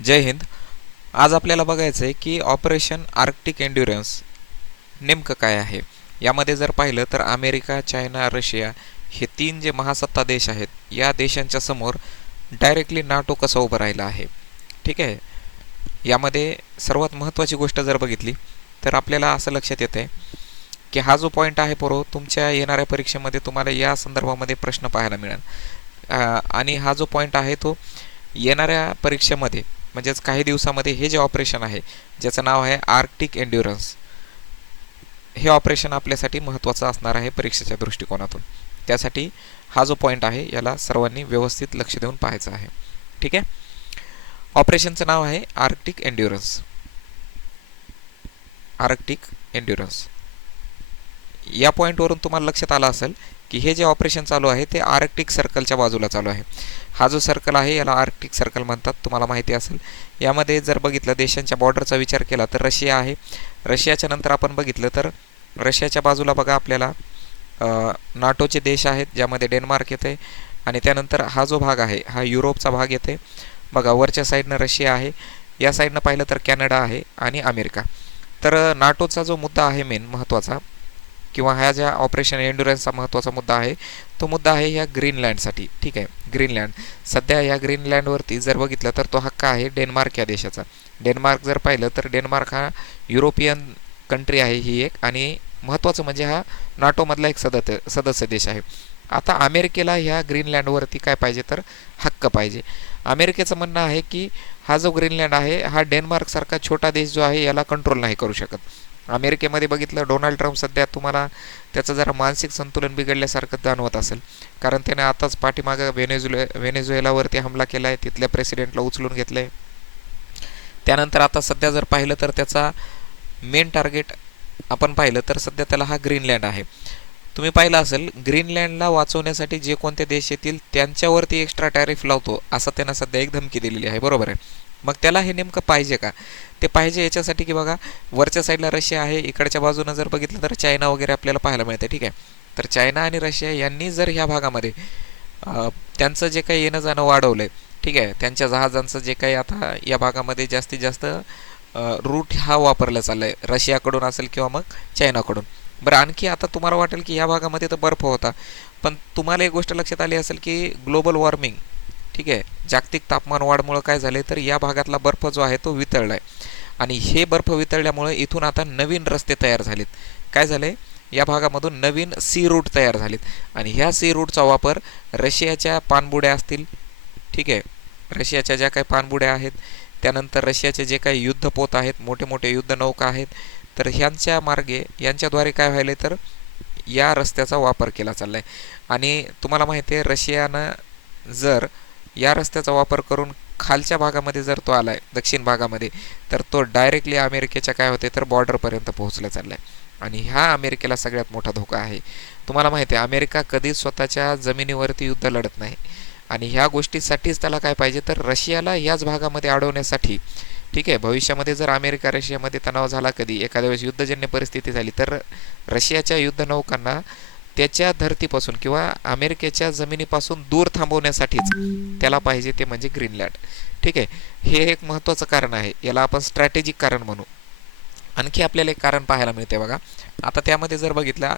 जय हिंद. आज आपल्याला बघायचं आहे की ऑपरेशन आर्क्टिक एन्ड्युरन्स नेमकं काय आहे. यामध्ये जर पाहिलं तर अमेरिका, चायना, रशिया हे तीन जे महासत्ता देश आहेत, या देशांच्या समोर डायरेक्टली नाटो कसं उभं राहिलं आहे. ठीक आहे. यामध्ये सर्वात महत्त्वाची गोष्ट जर बघितली तर आपल्याला असं लक्षात येतं आहे की हा जो पॉईंट आहे पोरो, तुमच्या येणाऱ्या परीक्षेमध्ये तुम्हाला या संदर्भामध्ये प्रश्न पाहायला मिळेल. आणि हा जो पॉईंट आहे तो येणाऱ्या परीक्षेमध्ये म्हणजेच काही दिवसामध्ये हे जे ऑपरेशन आहे ज्याचं नाव आहे आर्क्टिक एन्ड्युरन्स, हे ऑपरेशन आपल्यासाठी महत्त्वाचं असणार आहे परीक्षेच्या दृष्टिकोनातून. त्यासाठी हा जो पॉईंट आहे याला सर्वांनी व्यवस्थित लक्ष देऊन पाहायचं आहे. ठीक आहे. ऑपरेशनचं नाव आहे आर्क्टिक एन्ड्युरन्स. आर्क्टिक एन्ड्युरन्स या पॉईंटवरून तुम्हाला लक्षात आलं असेल की हे जे ऑपरेशन चालू आहे ते आर्क्टिक सर्कलच्या बाजूला चालू आहे. हा जो सर्कल आहे याला आर्क्टिक सर्कल म्हणतात, तुम्हाला माहिती असेल. यामध्ये जर बघितलं देशांच्या बॉर्डरचा विचार केला तर रशिया आहे. रशियाच्या नंतर आपण बघितलं तर रशियाच्या बाजूला बघा आपल्याला नाटोचे देश आहेत, ज्यामध्ये डेन्मार्क येते. आणि त्यानंतर हा जो भाग आहे हा युरोपचा भाग येते. बघा वरच्या साईडनं रशिया आहे, या साईडनं पाहिलं तर कॅनडा आहे आणि अमेरिका. तर नाटोचा जो मुद्दा आहे मेन महत्त्वाचा, किंवा ह्या ज्या ऑपरेशन एन्ड्युरन्सचा महत्त्वाचा मुद्दा आहे तो मुद्दा आहे ह्या ग्रीनलँडसाठी. ठीक आहे. ग्रीनलँड सध्या या ग्रीनलँडवरती जर बघितलं तर तो हक्क आहे डेन्मार्क या देशाचा. डेन्मार्क जर पाहिलं तर डेन्मार्क हा युरोपियन कंट्री आहे ही एक, आणि महत्त्वाचं म्हणजे हा नाटोमधला एक सदस्य देश आहे. आता अमेरिकेला ह्या ग्रीनलँडवरती काय पाहिजे तर हक्क पाहिजे. अमेरिकेचं म्हणणं आहे की हा जो ग्रीनलँड आहे हा डेन्मार्कसारखा छोटा देश जो आहे याला कंट्रोल नाही करू शकत. अमेरिकेमध्ये बघितलं डोनाल्ड ट्रम्प सध्या तुम्हाला त्याचं जरा मानसिक संतुलन बिघडल्यासारखं जाणवत असेल, कारण त्याने आताच पाठीमागं व्हेनेझुएलावरती हमला केला आहे, तिथल्या प्रेसिडेंटला उचलून घेतलं आहे. त्यानंतर आता सध्या जर पाहिलं तर त्याचा मेन टार्गेट आपण पाहिलं तर सध्या त्याला हा ग्रीनलँड आहे. तुम्ही पाहिलं असेल ग्रीनलँडला वाचवण्यासाठी जे कोणते देश येतील त्यांच्यावरती एक्स्ट्रा टॅरिफ लावतो असं त्यांना सध्या एक धमकी दिलेली आहे, बरोबर आहे. मग त्याला हे नेमकं पाहिजे का? ते पाहिजे याच्यासाठी की बघा वरच्या साईडला रशिया आहे, इकडच्या बाजूनं जर बघितलं तर चायना वगैरे आपल्याला पाहायला मिळते. ठीक आहे. तर चायना आणि रशिया यांनी जर ह्या भागामध्ये त्यांचं जे काही येणं जाणं वाढवलं आहे, ठीक आहे, त्यांच्या जहाजांचं जे काही आता या भागामध्ये जास्तीत जास्त रूट हा वापरला चालला आहे, रशियाकडून असेल किंवा मग चायनाकडून. बरं आणखी आता तुम्हाला वाटेल की या भागामध्ये तर बर्फ होता, पण तुम्हाला एक गोष्ट लक्षात आली असेल की ग्लोबल वॉर्मिंग, ठीक आहे, जागतिक तापमान वाढमुळे काय झाले तर या भागातला बर्फ जो आहे तो वितळला आहे. आणि हे बर्फ वितळल्यामुळे इथून आता नवीन रस्ते तयार झालेत. काय झाले, या भागामधून नवीन सी रूट तयार झालेत. आणि ह्या सी रूटचा वापर रशियाच्या पाणबुड्या असतील, ठीक आहे, रशियाच्या ज्या काही पाणबुड्या आहेत, त्यानंतर रशियाचे जे काही युद्धपोत आहेत, मोठे मोठे युद्धनौका आहेत, तर ह्यांच्या मार्गे यांच्याद्वारे काय व्हायले तर या रस्त्याचा वापर केला चालला आहे. आणि तुम्हाला माहिती आहे रशियानं जर या रस्त्याचा वापर करून खालच्या भागामध्ये जर तो आला आहे दक्षिण भागामध्ये, तर तो डायरेक्टली अमेरिकेच्या काय होते तर बॉर्डरपर्यंत पोहोचला चालला आहे. आणि ह्या अमेरिकेला सगळ्यात मोठा धोका आहे. तुम्हाला माहिती आहे अमेरिका कधीच स्वतःच्या जमिनीवरती युद्ध लढत नाही, आणि ह्या गोष्टीसाठीच त्याला काय पाहिजे तर रशियाला याच भागामध्ये अडवण्यासाठी. ठीक आहे. भविष्यामध्ये जर अमेरिका रशियामध्ये तणाव झाला, कधी एखाद्या वेळेस युद्धजन्य परिस्थिती झाली, तर रशियाच्या युद्धनौकांना त्याच्या धर्तीपासून किंवा अमेरिकेच्या जमिनीपासून दूर थांबवण्यासाठीच त्याला पाहिजे ते म्हणजे ग्रीनलँड. ठीक आहे. हे एक महत्त्वाचं कारण आहे, याला आपण स्ट्रॅटेजिक कारण म्हणू. आणखी आपल्याला एक कारण पाहायला मिळते बघा. आता त्यामध्ये जर बघितलं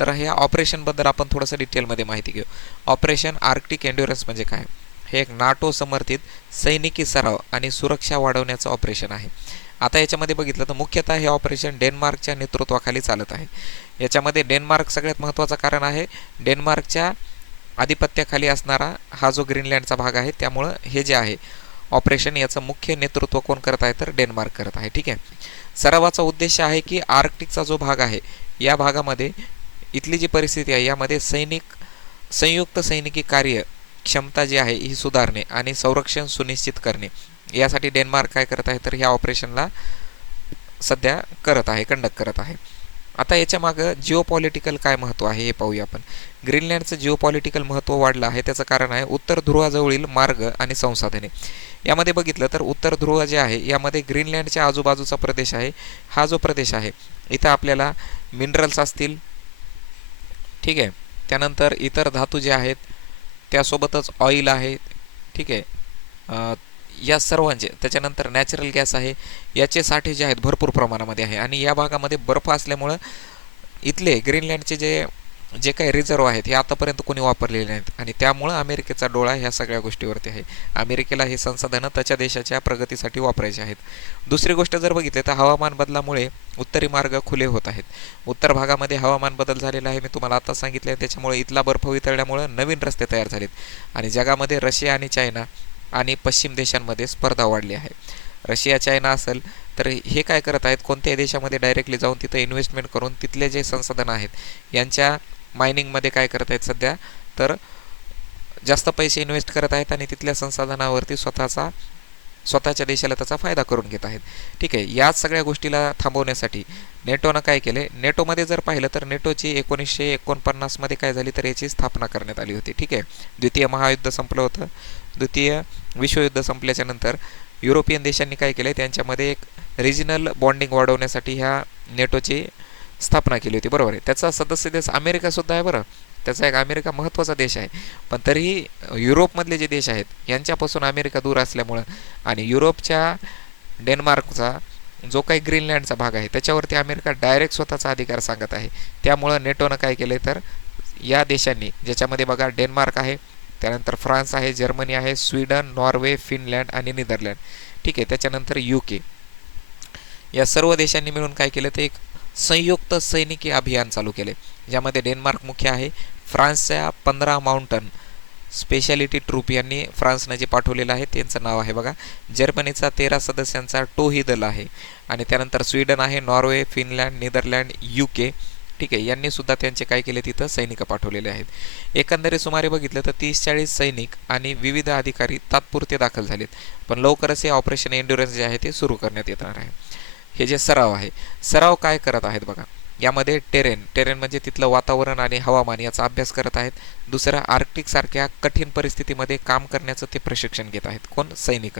तर ह्या ऑपरेशनबद्दल आपण थोडंसं डिटेलमध्ये माहिती घेऊ. ऑपरेशन आर्क्टिक एन्ड्युरन्स म्हणजे काय? हे एक नाटो समर्थित सैनिकी सराव आणि सुरक्षा वाढवण्याचं ऑपरेशन आहे. आता याच्यामध्ये बघितलं तर मुख्यतः हे ऑपरेशन डेन्मार्कच्या नेतृत्वाखाली चालत आहे. याच्यामध्ये डेन्मार्क सगळ्यात महत्त्वाचं कारण आहे. डेन्मार्कच्या आधिपत्याखाली असणारा हा जो ग्रीनलँडचा भाग आहे, त्यामुळं हे जे आहे ऑपरेशन याचं मुख्य नेतृत्व कोण करत आहे तर डेन्मार्क करत आहे. ठीक आहे. सरावाचा उद्देश आहे की आर्क्टिकचा जो भाग आहे या भागामध्ये इथली जी परिस्थिती आहे यामध्ये संयुक्त सैनिकी कार्य क्षमता जी आहे ही सुधारणे आणि संरक्षण सुनिश्चित करणे, यासाठी डेन्मार्क काय करत आहे तर ह्या ऑपरेशनला सध्या कंडक्ट करत आहे. आता याच्या मागं जिओपॉलिटिकल काय महत्त्व आहे हे पाहूया आपण. ग्रीनलँडचं जिओपॉलिटिकल महत्त्व वाढलं आहे त्याचं कारण आहे उत्तर ध्रुवाजवळील मार्ग आणि संसाधने. यामध्ये बघितलं तर उत्तर ध्रुव जे आहे यामध्ये ग्रीनलँडच्या आजूबाजूचा प्रदेश आहे. हा जो प्रदेश आहे इथं आपल्याला मिनरल्स असतील, ठीक आहे, त्यानंतर इतर धातू जे आहेत त्यासोबतच ऑइल आहे, ठीक आहे, या सर्वांचे, त्याच्यानंतर नॅचरल गॅस आहे, याचे साठे जे आहेत भरपूर प्रमाणामध्ये आहे आणि या भागामध्ये बर्फ असल्यामुळं इथले ग्रीनलँडचे जे जे काही रिझर्व आहेत हे आतापर्यंत कोणी वापरलेले नाहीत आणि त्यामुळं अमेरिकेचा डोळा ह्या सगळ्या गोष्टीवरती आहे. अमेरिकेला हे संसाधनं त्याच्या देशाच्या प्रगतीसाठी वापरायचे आहेत. दुसरी गोष्ट जर बघितली तर हवामान बदलामुळे उत्तरी मार्ग खुले होत आहेत. उत्तर भागामध्ये हवामान बदल झालेला आहे, मी तुम्हाला आता सांगितलं आहे. त्याच्यामुळे इथला बर्फ वितळल्यामुळे नवीन रस्ते तयार झालेत आणि जगामध्ये रशिया आणि चायना आणि पश्चिम देशांमध्ये स्पर्धा वाढली आहे. रशिया चायना असेल तर हे काय करत आहेत, कोणत्याही देशामध्ये डायरेक्टली जाऊन तिथं इन्व्हेस्टमेंट करून तिथले जे संसाधनं आहेत यांच्या मायनिंगमध्ये काय करत आहेत सध्या, तर जास्त पैसे इन्व्हेस्ट करत आहेत आणि तिथल्या संसाधनावरती स्वतःच्या देशाला त्याचा फायदा करून घेत आहेत. ठीक आहे, याच सगळ्या गोष्टीला थांबवण्यासाठी नेटोनं काय केले, नेटोमध्ये जर पाहिलं तर नेटोची 1949मध्ये काय झाली तर याची स्थापना करण्यात आली होती. ठीक आहे, द्वितीय महायुद्ध संपलं होतं. द्वितीय विश्वयुद्ध संपल्याच्या नंतर युरोपियन देशांनी काय केलं, त्यांच्यामध्ये एक रिजनल बॉन्डिंग वाढवण्यासाठी ह्या नेटोची स्थापना केली होती. बरोबर आहे, त्याचा सदस्य देश अमेरिकासुद्धा आहे. बरं, त्याचा एक अमेरिका महत्त्वाचा देश आहे, पण तरीही युरोपमधले जे देश आहेत यांच्यापासून अमेरिका दूर असल्यामुळं आणि युरोपच्या डेन्मार्कचा जो काही ग्रीनलँडचा भाग आहे त्याच्यावरती अमेरिका डायरेक्ट स्वतःचा अधिकार सांगत आहे. त्यामुळं नेटोनं काय केलं तर या देशांनी, ज्याच्यामध्ये बघा डेन्मार्क आहे, त्यानंतर फ्रान्स आहे, जर्मनी आहे, स्वीडन, नॉर्वे, फिनलँड आणि नेदरलँड. ठीक आहे, त्याच्यानंतर UK, या सर्व देशांनी मिळून काय केलं ते एक संयुक्त सैनिकी अभियान चालू केले, ज्यामध्ये डेन्मार्क मुख्य आहे. फ्रान्सच्या 15 माउंटन स्पेशालिटी ट्रूप यांनी फ्रान्सनं जे पाठवलेलं आहे त्यांचं नाव आहे बघा. जर्मनीचा 13 सदस्यांचा टोही दल आहे आणि त्यानंतर स्वीडन आहे, नॉर्वे, फिनलँड, नेदरलँड, UK. ठीक आहे, यांनी सुद्धा त्यांचे काय केले तिथं सैनिक पाठवलेले आहेत. एकंदरीत सुमारे बघितलं तर 30-40 सैनिक आणि विविध अधिकारी तात्पुरते दाखल झालेत, पण लवकरच हे ऑपरेशन एन्ड्युरन्स जे आहे ते सुरू करण्यात येणार आहे. हे जे सराव आहे, सराव काय करत आहेत बघा, यामध्ये टेरेन म्हणजे तिथलं वातावरण आणि हवामान याचा अभ्यास करत आहेत. दुसरं आर्क्टिकसारख्या कठीण परिस्थितीमध्ये काम करण्याचं ते प्रशिक्षण घेत आहेत, कोण, सैनिक.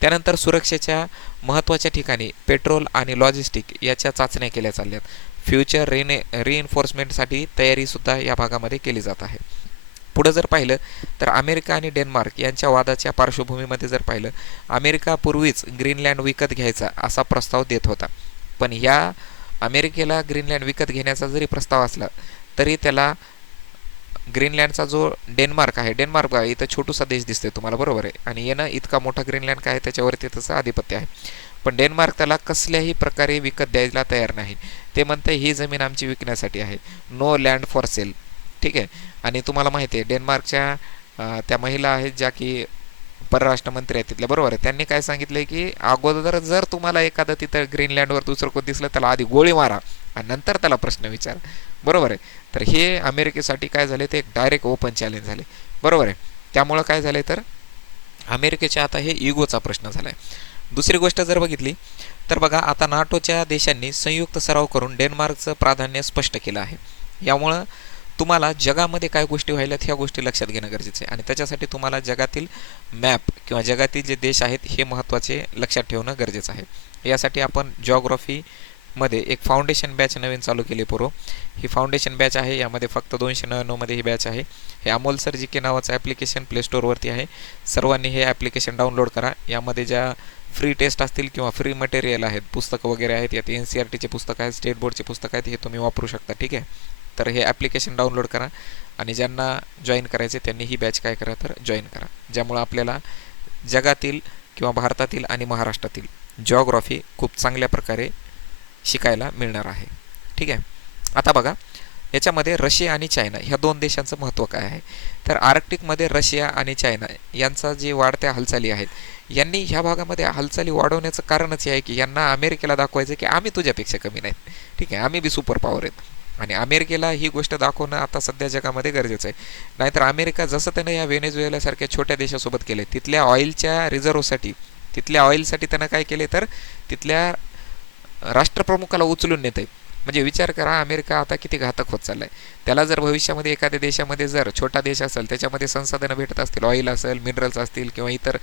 त्यानंतर सुरक्षेच्या महत्त्वाच्या ठिकाणी पेट्रोल आणि लॉजिस्टिक याच्या चाचण्या केल्या चालल्यात. फ्युचर रिइन्फोर्समेंटसाठी तयारीसुद्धा या भागामध्ये केली जात आहे. पुढं जर पाहिलं तर अमेरिका आणि डेन्मार्क यांच्या वादाच्या पार्श्वभूमीमध्ये जर पाहिलं, अमेरिका पूर्वीच ग्रीनलँड विकत घ्यायचा असा प्रस्ताव देत होता, पण या अमेरिकेला ग्रीनलँड विकत घेण्याचा जरी प्रस्ताव असला तरी त्याला ग्रीनलँडचा जो डेन्मार्क आहे, डेन्मार्क इथं छोटूसा देश दिसतोय तुम्हाला, बरोबर आहे, आणि येणं इतका मोठा ग्रीनलँड काय त्याच्यावरती त्याचं आधिपत्य आहे, पण डेन्मार्क त्याला कसल्याही प्रकारे विकत द्यायला तयार नाही. ते म्हणते ही जमीन आमची विकण्यासाठी आहे, नो लँड फॉर सेल. ठीक आहे, आणि तुम्हाला माहिती आहे डेन्मार्कच्या त्या महिला आहेत ज्या की परराष्ट्रमंत्री आहेत तिथल्या, बरोबर आहे, त्यांनी काय सांगितलं की अगोदर जर तुम्हाला एखादं तिथं ग्रीनलँडवर दुसरं कोण दिसलं त्याला आधी गोळी मारा आणि नंतर त्याला प्रश्न विचारा. बरोबर आहे, तर हे अमेरिकेसाठी काय झाले ते एक डायरेक्ट ओपन चॅलेंज झाले. बरोबर आहे, त्यामुळं काय झाले तर अमेरिकेच्या आता हे इगोचा प्रश्न झाला आहे. दुसरी गोष्ट जर बघितली तर बघा, आता नाटोच्या देशांनी संयुक्त सराव करून डेन्मार्कचं प्राधान्य स्पष्ट केलं आहे. यामुळं तुम्हाला जगामध्ये काय गोष्टी व्हायल्यात ह्या गोष्टी लक्षात घेणं गरजेचं आहे आणि त्याच्यासाठी तुम्हाला जगातील मॅप किंवा जगातील जे देश आहेत हे महत्त्वाचे लक्षात ठेवणं गरजेचं आहे. यासाठी आपण जॉग्राफीमध्ये एक फाउंडेशन बॅच नवीन चालू केली पूर्व. ही फाउंडेशन बॅच आहे, यामध्ये फक्त 299 ही बॅच आहे. हे अमोल सर जी के नावाचं ॲप्लिकेशन प्ले स्टोअरवरती आहे, सर्वांनी हे ॲप्लिकेशन डाउनलोड करा. यामध्ये ज्या फ्री टेस्ट असतील किंवा फ्री मटेरियल आहेत, पुस्तकं वगैरे आहेत, यात NCERTचे पुस्तकं आहेत, स्टेट बोर्डचे पुस्तकं आहेत, हे तुम्ही वापरू शकता. ठीक आहे, तर हे ॲप्लिकेशन डाउनलोड करा आणि ज्यांना जॉईन करायचे त्यांनी ही बॅच काय करा तर जॉईन करा, ज्यामुळं आपल्याला जगातील किंवा भारतातील आणि महाराष्ट्रातील जॉग्राफी खूप चांगल्या प्रकारे शिकायला मिळणार आहे. ठीक आहे, आता बघा याच्यामध्ये रशिया आणि चायना ह्या दोन देशांचं महत्त्व काय आहे, तर आर्क्टिकमध्ये रशिया आणि चायना यांचा जे वाढत्या हालचाली आहेत, यांनी ह्या भागामध्ये हालचाली वाढवण्याचं कारणच हे आहे की यांना अमेरिकेला दाखवायचं की आम्ही तुझ्यापेक्षा कमी नाहीत. ठीक आहे, आम्ही बी सुपर पॉवर आहेत आणि अमेरिकेला ही गोष्ट दाखवणं आता सध्या जगामध्ये गरजेचं आहे. नाहीतर अमेरिका जसं त्यानं या व्हेनेझुएलासारख्या छोट्या देशासोबत केले, तिथल्या ऑइलच्या रिझर्वसाठी, तिथल्या ऑइलसाठी त्यानं काय केले तर तिथल्या राष्ट्रप्रमुखाला उचलून नेत आहे. म्हणजे विचार करा अमेरिका आता किती घातक होत चालला आहे. त्याला जर भविष्यामध्ये एखाद्या देशामध्ये जर छोटा देश असेल त्याच्यामध्ये संसाधनं भेटत असतील, ऑइल असेल, मिनरल्स असतील किंवा इतर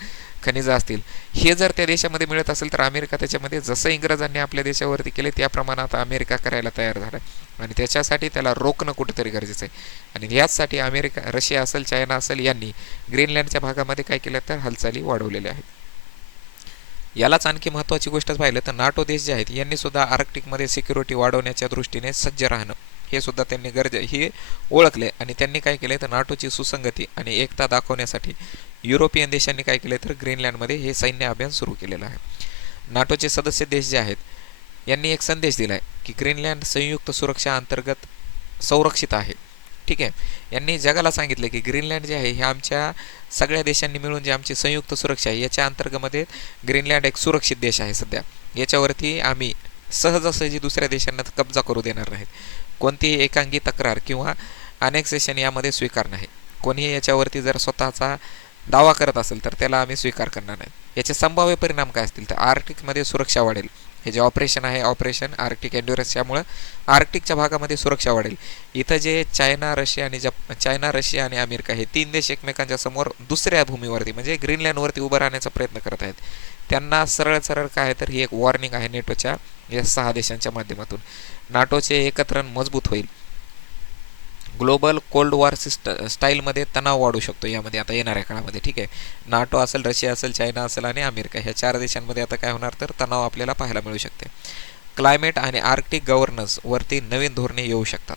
खनिजं असतील, हे जर त्या देशामध्ये मिळत असेल तर अमेरिका त्याच्यामध्ये जसं इंग्रजांनी आपल्या देशावरती केले त्या प्रमाणात अमेरिका करायला तयार झाला आणि त्याच्यासाठी त्याला रोखणं कुठंतरी गरजेचं आहे. आणि याचसाठी अमेरिका, रशिया असेल, चायना असेल यांनी ग्रीनलँडच्या भागामध्ये काय केलं तर हालचाली वाढवलेल्या आहेत. यालाच आणखी महत्त्वाची गोष्ट पाहिलं तर नाटो देश जे आहेत यांनी सुद्धा आर्क्टिकमध्ये सिक्युरिटी वाढवण्याच्या दृष्टीने सज्ज राहणं हे सुद्धा त्यांनी हे ओळखले आणि त्यांनी काय केले तर नाटोची सुसंगती आणि एकता दाखवण्यासाठी युरोपियन देशांनी काय केले तर ग्रीनलँडमध्ये हे सैन्य अभियान सुरू केलेलं आहे. नाटोचे सदस्य देश जे आहेत यांनी एक संदेश दिला आहे की ग्रीनलँड संयुक्त सुरक्षा अंतर्गत संरक्षित आहे. ठीक आहे, यांनी जगाला सांगितले की ग्रीनलँड जे आहे हे आमच्या सगळ्या देशांनी मिळून जे आमची संयुक्त सुरक्षा आहे याच्या अंतर्गत ग्रीनलँड एक सुरक्षित देश आहे. सध्या याच्यावरती आम्ही सहजासहजी दुसऱ्या देशांना कब्जा करू देणार नाहीत. कोणतीही एकांगी तक्रार किंवा अनेक्सेशन यामध्ये स्वीकार नाही. कोणीही याच्यावरती जर स्वतःचा दावा करत असेल तर त्याला आम्ही स्वीकार करणार नाही. याचे संभाव्य परिणाम काय असतील तर आर्क्टिकमध्ये सुरक्षा वाढेल. हे जे ऑपरेशन आहे ऑपरेशन आर्क्टिक एन्ड्युरन्स यामुळे आर्क्टिकच्या भागामध्ये सुरक्षा वाढेल. इथं जे चायना रशिया आणि अमेरिका हे 3 देश एकमेकांच्या समोर दुसऱ्या भूमीवरती म्हणजे ग्रीनलँडवरती उभं राहण्याचा प्रयत्न करत आहेत. त्यांना सरळ सरळ काय आहे तर ही एक वॉर्निंग आहे नेटोच्या या 6 देशांच्या माध्यमातून. नाटोचे एकत्रण मजबूत होईल. ग्लोबल कोल्ड वॉर स्टाईलमध्ये तणाव वाढू शकतो यामध्ये आता येणाऱ्या काळामध्ये. ठीक आहे, नाटो असेल, रशिया असेल, चायना असेल आणि अमेरिका ह्या 4 देशांमध्ये आता काय होणार तर तणाव आपल्याला पाहायला मिळू शकते. क्लायमेट आणि आर्क्टिक गव्हर्नन्सवरती नवीन धोरणे येऊ शकतात.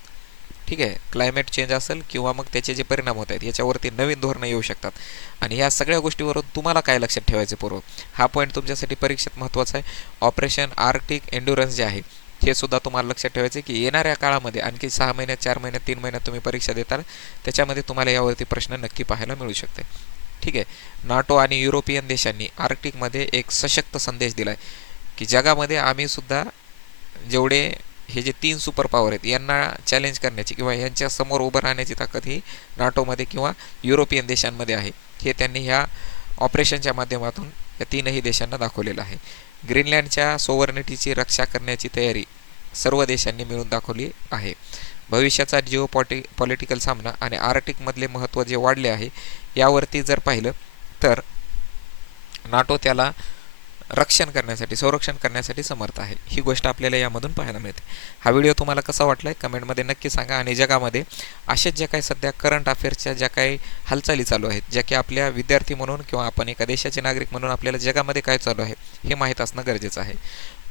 ठीक आहे, क्लायमेट चेंज असेल किंवा मग त्याचे जे परिणाम होत आहेत याच्यावरती नवीन धोरणं येऊ शकतात. आणि ह्या सगळ्या गोष्टीवरून तुम्हाला काय लक्षात ठेवायचे पूर्व हा पॉईंट तुमच्यासाठी परीक्षेत महत्त्वाचा आहे. ऑपरेशन आर्क्टिक एन्ड्युरन्स जे आहे हे सुद्धा तुम्हाला लक्षात ठेवायचे की येणाऱ्या काळामध्ये आणखी 6 महिन्यात, 4 महिन्यात, 3 महिन्यात तुम्ही परीक्षा देताल त्याच्यामध्ये तुम्हाला यावरती प्रश्न नक्की पाहायला मिळू शकते. ठीक आहे, नाटो आणि युरोपियन देशांनी आर्क्टिकमध्ये एक सशक्त संदेश दिला आहे की जगामध्ये आम्ही सुद्धा जेवढे हे जे 3 सुपर पॉवर आहेत यांना चॅलेंज करण्याची किंवा यांच्या समोर उभं राहण्याची ताकद ही नाटोमध्ये किंवा युरोपियन देशांमध्ये आहे. हे त्यांनी ह्या ऑपरेशनच्या माध्यमातून या 3ही देशांना दाखवलेलं आहे. ग्रीनलँडच्या सोव्हर्निटीची रक्षा करण्याची तयारी सर्व देशांनी मिळून दाखवली आहे. भविष्याचा पॉलिटिकल सामना आणि आर्क्टिकमधले महत्त्व जे वाढले आहे यावरती जर पाहिलं तर नाटो त्याला संरक्षण करण्यासाठी समर्थ आहे. ही गोष्ट आपल्याला यामधून पाहायला मिळते. हा व्हिडिओ तुम्हाला कसा वाटला आहे कमेंटमध्ये नक्की सांगा. आणि जगामध्ये असेच ज्या काही सध्या करंट अफेअर्सच्या ज्या काही हालचाली चालू आहेत ज्या की आपल्या विद्यार्थी म्हणून किंवा आपण एका देशाचे नागरिक म्हणून आपल्याला जगामध्ये काय चालू आहे हे माहीत असणं गरजेचं आहे.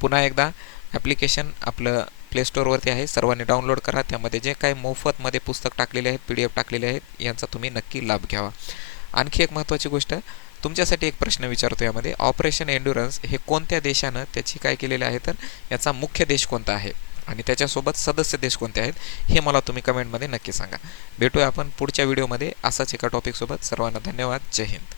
पुन्हा एकदा ॲप्लिकेशन आपलं प्ले स्टोअरवरती आहे, सर्वांनी डाउनलोड करा. त्यामध्ये जे काही मोफतमध्ये पुस्तक टाकलेले आहेत, PDF टाकलेले आहेत यांचा तुम्ही नक्की लाभ घ्यावा. आणखी एक महत्त्वाची गोष्ट तुमच्यासाठी एक प्रश्न विचारतो यामध्ये, ऑपरेशन एन्ड्युरन्स हे कोणत्या देशानं त्याची काय केलेले आहे तर याचा मुख्य देश कोणता आहे आणि त्याच्यासोबत सदस्य देश कोणते आहेत हे मला तुम्ही कमेंटमध्ये नक्की सांगा. भेटूया आपण पुढच्या व्हिडिओमध्ये असाच एका टॉपिकसोबत. सर्वांना धन्यवाद. जय हिंद.